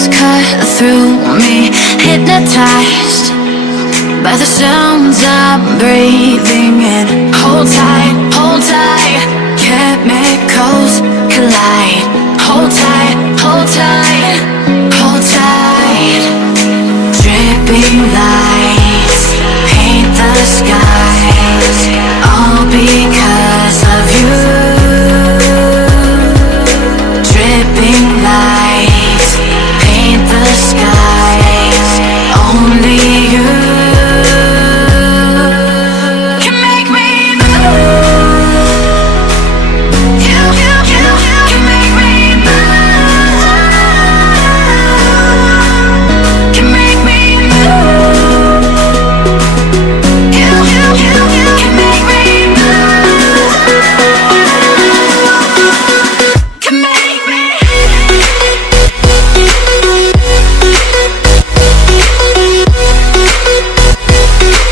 waves cut through me, hypnotized by the sounds I'm breathing in. Hold tight.